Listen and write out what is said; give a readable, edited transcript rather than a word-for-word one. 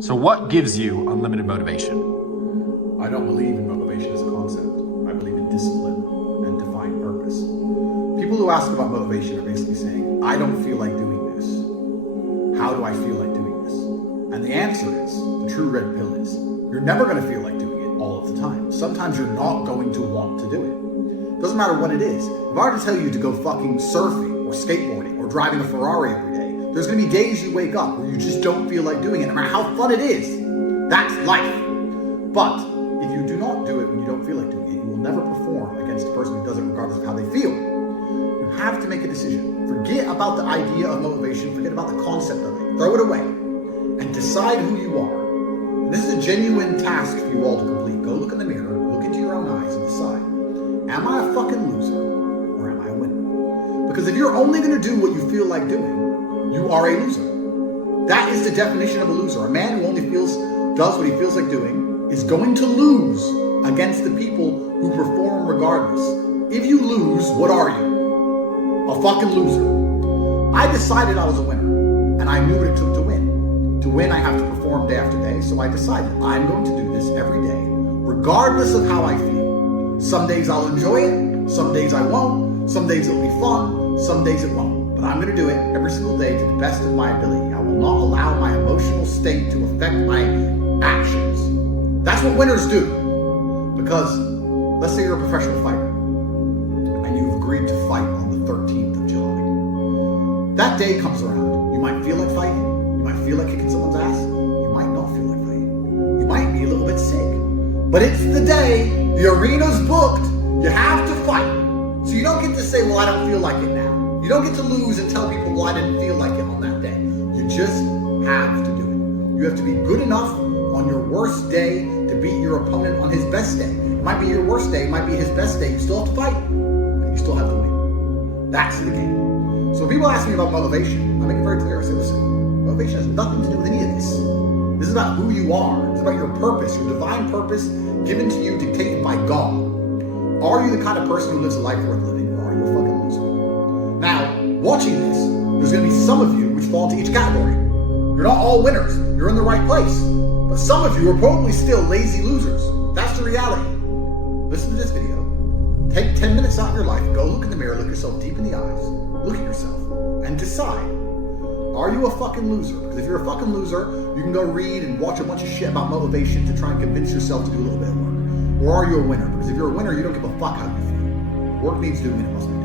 So what gives you unlimited motivation? I don't believe in motivation as a concept. I believe in discipline and defined purpose. People who ask about motivation are basically saying, I don't feel like doing this. How do I feel like doing this? And the answer is, the true red pill is, you're never going to feel like doing it all of the time. Sometimes you're not going to want to do it. Doesn't matter what it is. If I were to tell you to go fucking surfing or skateboarding or driving a Ferrari every day, there's going to be days you wake up where you just don't feel like doing it, no matter how fun it is. That's life. But if you do not do it when you don't feel like doing it, you will never perform against a person who does it regardless of how they feel. You have to make a decision. Forget about the idea of motivation. Forget about the concept of it. Throw it away and decide who you are. And this is a genuine task for you all to complete. Go look in the mirror, look into your own eyes and decide, am I a fucking loser or am I a winner? Because if you're only going to do what you feel like doing, you are a loser. That is the definition of a loser. A man who only does what he feels like doing is going to lose against the people who perform regardless. If you lose, what are you? A fucking loser. I decided I was a winner, and I knew what it took to win. To win, I have to perform day after day, so I decided I'm going to do this every day, regardless of how I feel. Some days I'll enjoy it, some days I won't, some days it'll be fun, some days it won't. But I'm going to do it every single day to the best of my ability. I will not allow my emotional state to affect my actions. That's what winners do. Because let's say you're a professional fighter and you've agreed to fight on the 13th of July. That day comes around. You might feel like fighting. You might feel like kicking someone's ass. You might not feel like fighting. You might be a little bit sick. But it's the day. The arena's booked. You have to fight. So you don't get to say, well, I don't feel like it now. You don't get to lose and tell people, well, I didn't feel like it on that day. You just have to do it. You have to be good enough on your worst day to beat your opponent on his best day. It might be your worst day, it might be his best day. You still have to fight, and you still have to win. That's the game. So when people ask me about motivation, I make it very clear. I say, listen, motivation has nothing to do with any of this. This is about who you are. It's about your purpose, your divine purpose given to you, dictated by God. Are you the kind of person who lives a life worth living, or are you a fucking loser? Now, watching this, there's going to be some of you which fall into each category. You're not all winners. You're in the right place. But some of you are probably still lazy losers. That's the reality. Listen to this video. Take 10 minutes out of your life. Go look in the mirror. Look yourself deep in the eyes. Look at yourself. And decide, are you a fucking loser? Because if you're a fucking loser, you can go read and watch a bunch of shit about motivation to try and convince yourself to do a little bit of work. Or are you a winner? Because if you're a winner, you don't give a fuck how you feel. Work needs doing and it must be